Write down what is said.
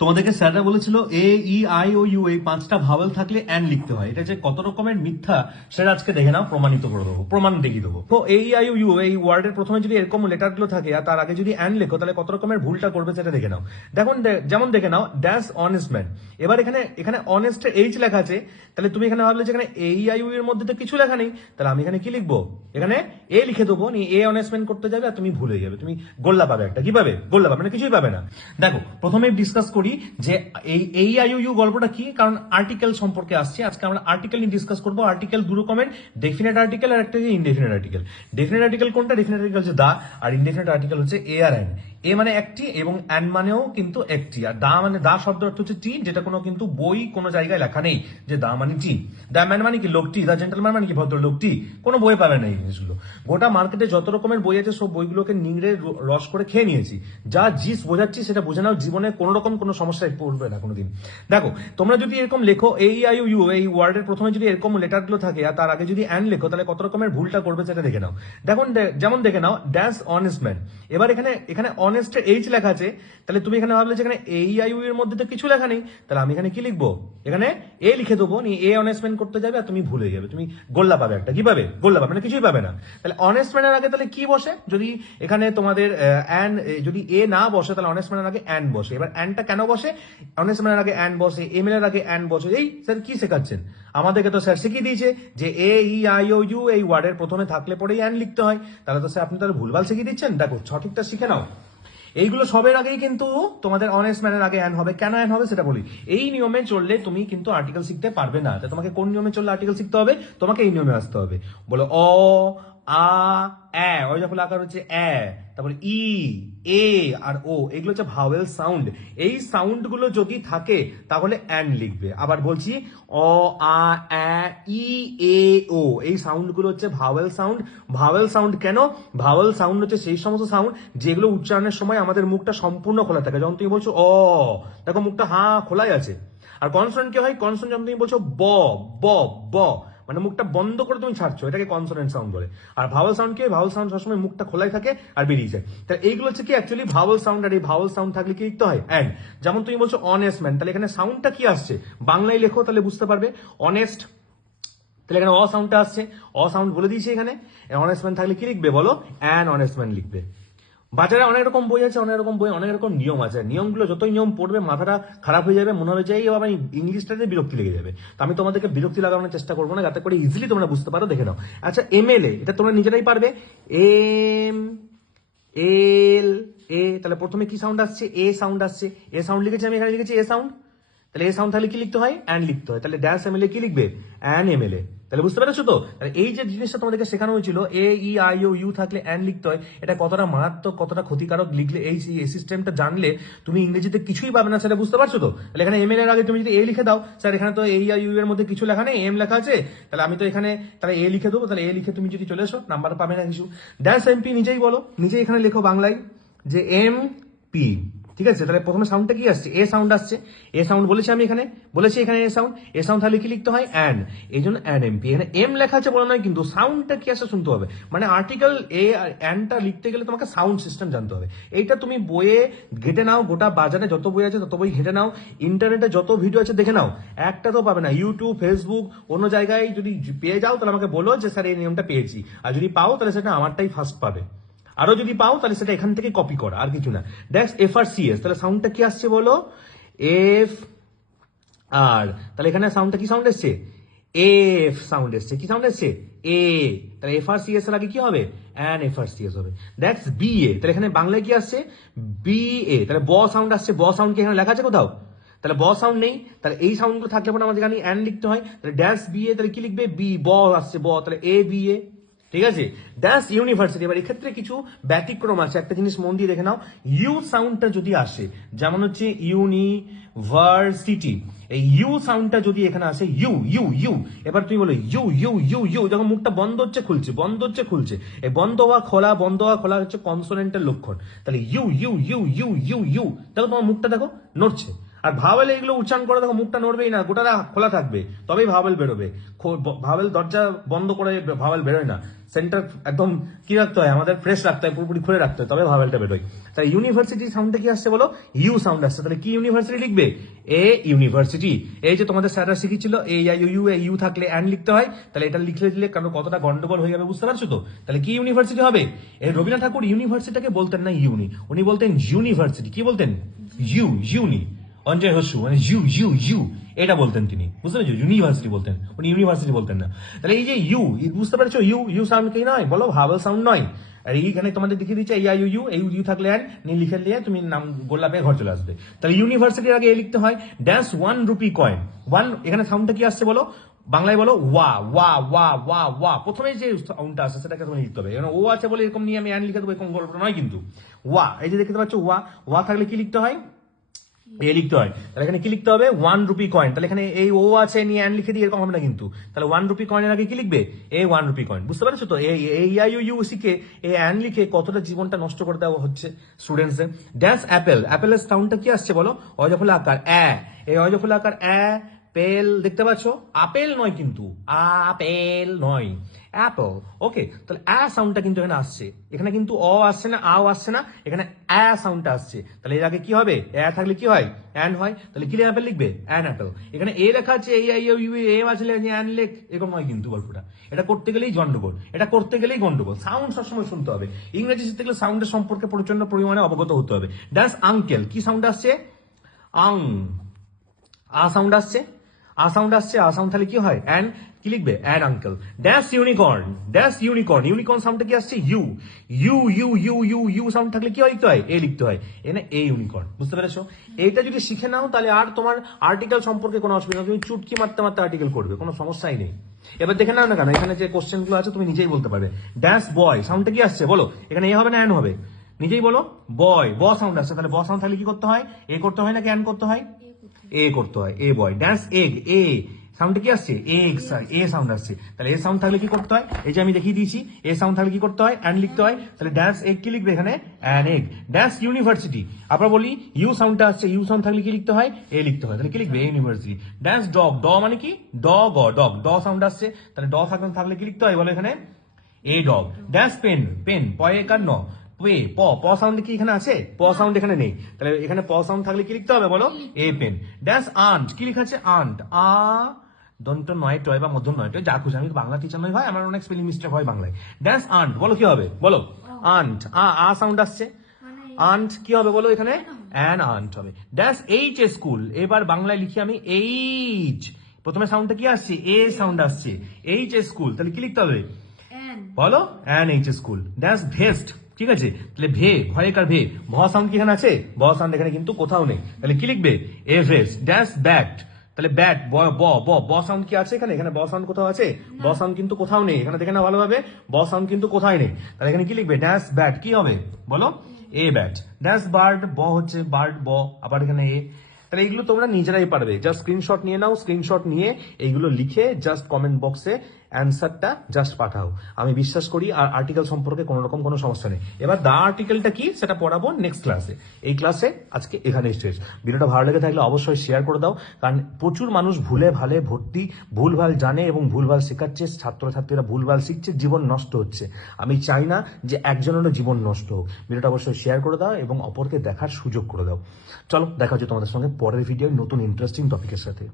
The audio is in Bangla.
তোমাদেরকে স্যাররা বলেছিল এ ই আই ও ইউ এই পাঁচটা ভাওয়েল থাকলে অ্যান লিখতে হয়। এটা যে কত রকমের মিথ্যা, সেটা আজকে দেখে নাও, প্রমাণিত করে দেবো, প্রমাণ দেখিয়ে দেবো। তো এ ই আই ও ইউ এই ওয়ার্ডের প্রথমে যদি এরকম লেটারগুলো থাকে আর তার আগে যদি অ্যান লেখো, তাহলে কত রকমের ভুলটা করবে সেটা দেখে নাও। দেখুন যেমন দেখে নাও ড্যাশ অনেস্ট ম্যান এবার এখানে এখানে অনেস্ট এইচ লেখা আছে, তাহলে তুমি এখানে ভাবলে যে এখানে এই আই ইউ এর মধ্যে তো কিছু লেখা নেই, তাহলে আমি এখানে কি লিখব? এখানে এ লিখে দেবো, নিয়ে এ অনেস্টমেন্ট করতে যাবে আর তুমি ভুলে যাবে। তুমি গোল্লা পাবে একটা। কি পাবে? গোল্লা পাবে না কিছুই পাবে না। দেখো প্রথমে ডিসকাস করি যে এই এই আইইউ গল্পটা কি? কারণ আর্টিকেল সম্পর্কে আসছে। আজকে আমরা আর্টিকেল নিয়ে ডিসকাস করব। আর্টিকেল দু রকমের ডেফিনেট আর্টিকেল আর একটা ইনডেফিনেট আর্টিকেল ডেফিনেট আর্টিকেল কোনটা? ডেফিনেট আর্টিকেল হচ্ছে দা, আর ইনডেফিনেট আর্টিকেল হচ্ছে এ আর এন এ মানে একটি এবং অ্যান মানেও কিন্তু একটি। আর দা মানে দা শব্দ অর্থ হচ্ছে টি যেটা কোনো কিন্তু বই কোনো জায়গায় লেখা নেই যে দা মানে টি দা ম্যান মানে কি লোকটি? দা জেন্টেলম্যান মানে কি ভদ্র লোকটি কোনো বই পাবে না এই জিনিসগুলো। গোটা মার্কেটে যত রকমের বই আছে, সব বইগুলোকে নিংড়ে রস করে খেয়ে নিয়েছি। যা জিস বোঝাচ্ছি সেটা বুঝে নাও, জীবনে কোনো রকম কোনো সমস্যায় পড়বে না কোনোদিন। দেখো, তোমরা যদি এরকম লেখো এই আই ইউ এই ওয়ার্ডের প্রথমে যদি এরকম লেটারগুলো থাকে আর তার আগে যদি অ্যান লেখো, তাহলে কত রকমের ভুলটা করবে সেটা দেখে নাও। দেখুন যেমন দেখে নাও ড্যাশ অনেস্ট ম্যান এবার এখানে এখানে অনেস্ট এইচ লেখা আছে, তাহলে তুমি এখানে ভাবলে যে এখানে এই আই ইউ এর মধ্যে তো কিছু লেখা নেই, তাহলে আমি এখানে কি লিখব? এখানে এ লিখে দেবো, নিয়ে এ অনেস্টমেন্ট করতে যাবে আর তুমি ভুলে যাবে, তুমি গোল্লা পাবে একটা, কি পাবে? গোল্লা পাবে না, কিছুই পাবে না। তাহলে অনেস্টমেন্টের আগে তাহলে কি বসে? যদি এখানে তোমাদের অ্যান যদি এ না বসে, তাহলে অনেস্টমেন্টের আগে অ্যান বসে। এবার অ্যানটা কেন বসে? অনেস্টমেন্টের আগে অ্যান বসে এম এর আগে অ্যান বসে। এই স্যার কি শেখাচ্ছেন? আমাদেরকে তো স্যার শিখিয়ে দিয়েছে যে এ ই আই ও ইউ এই ওয়ার্ডের প্রথমে থাকলে পরেই অ্যান লিখতে হয়। তাহলে তো স্যার আপনি তাহলে ভুলভাল শিখিয়ে দিচ্ছেন? দেখো, সঠিকটা শিখে নাও। এইগুলো সবের আগেই কিন্তু তোমাদের অনেস্ট ম্যানের আগে অ্যান হবে। কেন অ্যান হবে সেটা বলি। এই নিয়মে চললে তুমি কিন্তু আর্টিকেল শিখতে পারবে না। তোমাকে কোন নিয়মে চললে আর্টিকেল শিখতে হবে? তোমাকে এই নিয়মে আসতে হবে। বলো অ আ ওই যখন আকার হচ্ছে এ, তারপরে ই, এ আর ও, এগুলো হচ্ছে ভাওয়েল সাউন্ড এই সাউন্ডগুলো যদি থাকে, তাহলে অ্যান লিখবে। আবার বলছি, অ, আ, এ, ই, এ, ও, এই সাউন্ডগুলো হচ্ছে ভাওয়েল সাউন্ড ভাওয়েল সাউন্ড কেন? ভাওয়েল সাউন্ড হচ্ছে সেই সমস্ত সাউন্ড যেগুলো উচ্চারণের সময় আমাদের মুখটা সম্পূর্ণ খোলা থাকে। যখন তুমি বলছো অ, দেখো মুখটা হা খোলাই আছে। আর কনসোনেন্ট কি হয়? কনসোনেন্ট যখন তুমি বলছো ব ব ব। মানে মুখটা বন্ধ করে তুমি ছাড়ছো, এটাকে কনসোনেন্ট সাউন্ড বলে। আর ভাওয়াল সাউন্ড কি ভাওয়াল সাউন্ড সবসময় মুখটা খোলাই থাকে আর বেরিয়ে যায়। তাহলে এইগুলো হচ্ছে কি অ্যাকচুয়ালি ভাওয়াল সাউন্ড আর এই ভাওয়াল সাউন্ড থাকলে কি লিখতে হয়? অ্যান্ড যেমন তুমি বলছো অনেস্ট ম্যান তাহলে এখানে সাউন্ডটা কি আসছে? বাংলায় লেখো তাহলে বুঝতে পারবে। অনেস্ট তাহলে এখানে অ সাউন্ডটা আসছে। অ সাউন্ড বলে দিয়েছি এখানে। অনেস্ট ম্যান থাকলে কি লিখবে বলো? অ্যান অনেস্ট ম্যান লিখবে। বাজারে অনেক রকম বই আছে, অনেক রকম বই, অনেক রকম নিয়ম আছে। নিয়মগুলো যতই নিয়ম পড়বে, মাথাটা খারাপ হয়ে যাবে, মনে হবে যে, এই ইংলিশটাতে বিরক্তি লেগে যাবে। তো আমি তোমাদেরকে বিরক্তি লাগানোর চেষ্টা করব না, যাতে করে ইজিলি তোমরা বুঝতে পারো, দেখে নাও। আচ্ছা এম এল এ এটা তোমরা নিজেরাই পারবে। এম এল এ তাহলে প্রথমে কি সাউন্ড আসছে? এ সাউন্ড আসছে। এ সাউন্ড লিখেছি আমি, এখানে লিখেছি এ সাউন্ড তাহলে এ সাউন্ড তাহলে কি লিখতে হয়? অ্যান্ড লিখতে হয়। তাহলে ড্যাশ এ কি লিখবে? অ্যান এমএলএ তাহলে বুঝতে পেরেছ তো? এই যে জিনিসটা তোমাদেরকে শেখানো হয়েছিল A E I O U থাকলে অ্যান লিখতে হয়, এটা কতটা মারাত্মক, কতটা ক্ষতিকারক লিখলে এই সিস্টেমটা জানলে তুমি ইংরেজিতে কিছুই পাবে না সেটা বুঝতে পারছ তো? তাহলে এখানে এম এর আগে তুমি যদি এ লিখে দাও, স্যার, এখানে তো এই আই ইউ এর মধ্যে কিছু লেখা নেই এম লেখা আছে, তাহলে আমি তো এখানে, তাহলে এ লিখে দেবো, তাহলে এ লিখে তুমি যদি চলে এসো নাম্বার পাবে না কিছু। ড্যাশ এমপি নিজেই বলো, নিজেই এখানে লেখো বাংলায় যে এম পি ঠিক আছে? তাহলে প্রথমে সাউন্ডটা কি আসছে? এ সাউন্ড আসছে। এ সাউন্ড বলেছি আমি এখানে। বলেছি এখানে এ সাউন্ড এ সাউন্ড তাহলে কি লিখতে হয়? অ্যান এই জন্য অ্যান এমপি এখানে এম লেখা আছে বলে নয়, কিন্তু সাউন্ডটা কি আসছে শুনতে হবে। মানে আর্টিকেল এ আর অ্যানটা লিখতে গেলে তোমাকে সাউন্ড সিস্টেম জানতে হবে। এইটা তুমি বইয়ে ঘেটে নাও, গোটা বাজারে যত বই আছে তত বই ঘেটে নাও। ইন্টারনেটে যত ভিডিও আছে দেখে নাও। একটা তো পাবে না। ইউটিউব ফেসবুক অন্য জায়গায় যদি পেয়ে যাও, তাহলে আমাকে বলো যে, স্যার, এই নিয়মটা পেয়েছি। আর যদি পাও, তাহলে সেটা আমারটাই ফার্স্ট পাবে। আরও যদি পাও, তাহলে সেটা এখান থেকে কপি করা, আর কিছু না। ড্যাক্স এফ আর সিএস তাহলে সাউন্ডটা কি আসছে বলো? এফ আর তাহলে এখানে সাউন্ডটা কি সাউন্ড এসছে? এফ সাউন্ড এসছে। কি সাউন্ড এসছে? এ তাহলে এফ আর সিএস এর আগে কি হবে? অ্যান এফ আর সিএস হবে। দ্যাটস বি এ তাহলে এখানে বাংলায় কি আসছে? বি এ তাহলে ব সাউন্ড আসছে। ব সাউন্ড কি এখানে লেখা আছে কোথাও? তাহলে ব সাউন্ড নেই। তাহলে এই সাউন্ডগুলো থাকলে পরে আমাদের এখানে অ্যান লিখতে হয়। তাহলে ড্যাশ বি এ তাহলে কি লিখবে? বি ব আসছে। ব। তাহলে এ বি এ ঠিক আছে ড্যাশ ইউনিভার্সিটি এবার এক্ষেত্রে কিছু ব্যতিক্রম আছে একটা জিনিস মন দিয়ে দেখে নাও ইউ সাউন্ডটা যদি আসে যেমন হচ্ছে ইউনিভার্সিটি এই ইউ সাউন্ডটা যদি এখানে আসে ইউ ইউ ইউ এবার তুমি বলো ইউ ইউ ইউ ইউ যখন মুখটা বন্ধ হচ্ছে খুলছে বন্ধ হচ্ছে খুলছে এই বন্ধ হওয়া খোলা বন্ধ হওয়া খোলা হচ্ছে কনসোনেন্টের লক্ষণ তাহলে U U U U U U দেখো তোমার মুখটা দেখো নড়ছে আর ভাওয়েল এগুলো উচ্চারণ করে দেখো মুখটা নড়বেই না গোটাটা খোলা থাকবে, তবেই ভাওয়েল বেরোবে। ভাওয়েল দরজা বন্ধ করে ভাওয়েল বেরোয় না। সেন্টার একদম কি রাখতে হয়? আমাদের ফ্রেশ রাখতে হয়, পুরোপুরি খুলে রাখতে হয় তবে ভাওয়েলটা বেরোয়। তাই ইউনিভার্সিটি সাউন্ডটা কি আসছে বলো? ইউ সাউন্ড আসছে। তাহলে কি ইউনিভার্সিটি লিখবে? A university. এই যে তোমাদের স্যাররা শিখিয়েছিল, A, I U, A, U থাকলে অ্যান লিখতে হয়, তাহলে এটা লিখলে দিলে কারণ কতটা গন্ডগোল হয়ে যাবে বুঝতে পারছ তো? তাহলে কি ইউনিভার্সিটি হবে? এই রবীন্দ্রনাথ ঠাকুর ইউনিভার্সিটিটাকে বলতেন না ইউনি, উনি বলতেন ইউনিভার্সিটি। কি বলতেন? ইউ, ইউনি। অঞ্জয় হসু মানে ইউ ইউ ইউ, এটা বলতেন তিনি। বুঝতে পেরেছ? ইউনিভার্সিটি বলতেন। উনি ইউনিভার্সিটি বলতেন না। তাহলে এই যে ইউ বুঝতে পারছ? ইউ ইউ সাউন্ড কি নয়? বলো ভাবল সাউন্ড নয়। আর এইখানে তোমাদের দেখিয়ে দিচ্ছে এই ইউ ইউ, এই ইউ থাকলে আর নি লিখে দিয়ে তুমি নাম গোল্লাপে ঘর চলে আসবে। তাহলে ইউনিভার্সিটির আগে এ লিখতে হয় dance one rupee coin one এখানে সাউন্ডটা কি আসছে বলো? বাংলায় বলো, ওয়া ওয়া ওয়া ওয়া ওয়া। প্রথমে যে সাউন্ডটা আসছে, সেটাকে তুমি লিখতে হবে। এখানে ও আছে বলে এরকম নিয়ে আমি অ্যান লিখে দেবো, এরকম গল্প নয় কিন্তু। ওয়া, এই যে দেখতে পাচ্ছ, ওয়া। ওয়া থাকলে কি লিখতে হয়? এ লিখতে হয়। তাহলে এখানে কি লিখতে হবে? ওয়ান রুপি কয়েন তাহলে এখানে এই ও আছে নিয়ে অ্যান লিখে দিয়ে এরকম হবে না কিন্তু। তাহলে ওয়ান রুপি কয়েনের আগে কি লিখবে? এ ওয়ান রুপি কয়েন বুঝতে পারছ তো? এই আই ইউ শিখে এই অ্যান লিখে কতটা জীবনটা নষ্ট করে দেওয়া হচ্ছে স্টুডেন্টসদের ড্যান্স অ্যাপেল অ্যাপেলের সাউন্ডটা কি আসছে বলো? অজফল আকার, অ্যা। এই অজফল আকার, অ্যা পেল দেখতে পাচ্ছ? আপেল নয় কিন্তু। আপেল নয়। অ্যাপল। ওকে, তাহলে অ্যা সাউন্ডটা কিন্তু এখানে আসছে। এখানে কিন্তু অ আসছে না, আও আসছে না, এখানে অ্যা সাউন্ডটা আসছে। তাহলে এর আগে কি হবে? অ্যা থাকলে কি হয়? অ্যান হয়। তাহলে কি অ্যাপেল লিখবে? An apple. এখানে এ লেখা আছে এই আই ইউ, এ আছে, অ্যান লেখ। এরকম নয় কিন্তু গল্পটা। এটা করতে গেলেই গন্ডগোল। এটা করতে গেলেই গন্ডগোল। সাউন্ড সবসময় শুনতে হবে। ইংরেজি শিখতে গেলে সাউন্ডের সম্পর্কে প্রচণ্ড পরিমাণে অবগত হতে হবে। ডান্স আঙ্কেল কি সাউন্ড আসছে? আং। আ সাউন্ড আসছে? আ সাউন্ড আসছে, আ সাউন্ড তাহলে কি হয়? অ্যান্ড কি লিখবে? Add uncle dash unicorn dash unicorn unicorn সাউন্ডটা কি আসছে? U U U U U U sound থাকলে কি হয় লিখতে হয়? এ লিখতে হয়। এনে এ ইউনিকর্ন বুঝতে পেরেছ? এইটা যদি শিখে নাও, তাহলে আর তোমার আর্টিকেল সম্পর্কে কোনো অসুবিধা। তুমি চুটকি মারতে মারতে আর্টিকেল করবে, কোনো সমস্যাই নেই। এবার দেখে নাও না কেন? এখানে যে কোশ্চেনগুলো আছে, তুমি নিজেই বলতে পারবে। ড্যাশ বয় সাউন্ডটা কি আসছে? বলো। এখানে এ হবে না অ্যান হবে? নিজেই বলো। বয় ব সাউন্ড আসছে। তাহলে ব সাউন্ড থাকলে কি করতে হয়? এ করতে হয় না ক্যান করতে হয়? এ করতে হয় a boy dance egg A sound কি আসছে? এগ এ সাউন্ড আসছে। তাহলে এ সাউন্ড থাকলে কি করতে হয়? এই যে আমি দেখিয়ে দিয়েছি এ সাউন্ড থাকলে কি করতে হয়? অ্যান্ড লিখতে হয়। তাহলে ড্যান্স এগ কি লিখবে এখানে? অ্যান এগ ড্যান্স ইউনিভার্সিটি আবার বলি ইউ সাউন্ডটা আসছে ইউ সাউন্ড থাকলে কি লিখতে হয়? এ লিখতে হয়। তাহলে কি লিখবে? ইউনিভার্সিটি ড্যান্স ডগ ড মানে কি? ডগ অ ডগ ড সাউন্ড আসছে। তাহলে ড থাকলে থাকলে কি লিখতে হয়? বলো এখানে a dog dance pen pen পয়ে কার ন পে প প সাউন্ড কি এখানে আছে? প সাউন্ড এখানে নেই। তাহলে এখানে প সাউন্ড থাকলে কি লিখতে হবে বলো? এ পেন ড্যান্স আন্ট কি লেখা আছে? আন্ট আ দন্ত নয় টয় বা মধ্য নয় টয় যা খুশি। আমি বাংলা টিচার নয় ভাই। আমার অনেক স্পেলিং মিস্টেক হয় বাংলায়। ড্যান্স আন্ট বলো কি হবে? বলো। আন্ট আ আ সাউন্ড আসছে? আন্ট কি হবে বলো এখানে? অ্যান আন্ট হবে। ড্যান্স এইচ এ স্কুল এবার বাংলায় লিখি আমি এইচ প্রথমে সাউন্ডটা কি আসছে? এ সাউন্ড আসছে। এইচ এ স্কুল তাহলে কি লিখতে হবে? বলো? An H school dance vest ঠিক আছে? তাহলে ভে ভয়কার ভে? ভ সাউন্ড কি এখানে আছে? ভ সাউন্ড এখানে কিন্তু কোথাও নেই। তাহলে কি লিখবে? এভারেস্ট ড্যান্স ব্যাট তাহলে ব্যাট ব ব ব সাউন্ড কি আছে এখানে? এখানে ব সাউন্ড কোথাও আছে? ব সাউন্ড কিন্তু কোথাও নেই। এখানে দেখে না ভালোভাবে। ব সাউন্ড কিন্তু কোথায় নেই? তাহলে এখানে কি লিখবে? ড্যান্স ব্যাট কি হবে? বলো? এ ব্যাট ড্যান্স বার্ড ব হচ্ছে বার্ড ব আবার এখানে এ তাহলে এইগুলো তোমরা নিজেরাই পারবে। জাস্ট স্ক্রিনশট নিয়ে নাও স্ক্রিনশট নিয়ে এইগুলো লিখে জাস্ট কমেন্ট বক্সে অ্যান্সারটা জাস্ট পাঠাও। আমি বিশ্বাস করি আর আর্টিকেল সম্পর্কে কোনো রকম কোনো সমস্যা নেই। এবার দা আর্টিকেলটা কি, সেটা পড়াবো নেক্সট ক্লাসে এই ক্লাসে আজকে এখানে শেষ ভিডিওটা ভালো লেগে থাকলে অবশ্যই শেয়ার করে দাও। কারণ প্রচুর মানুষ ভুলে ভালে ভর্তি, ভুলভাল জানে এবং ভুলভাল শেখাচ্ছে। ছাত্রছাত্রীরা ভুলভাল শিখছে, জীবন নষ্ট হচ্ছে। আমি চাই না যে একজনেরও জীবন নষ্ট হোক। ভিডিওটা অবশ্যই শেয়ার করে দাও এবং অপরকে দেখার সুযোগ করে দাও। চলো, দেখা হচ্ছে তোমাদের সঙ্গে পরের ভিডিও নতুন ইন্টারেস্টিং টপিকের সাথে।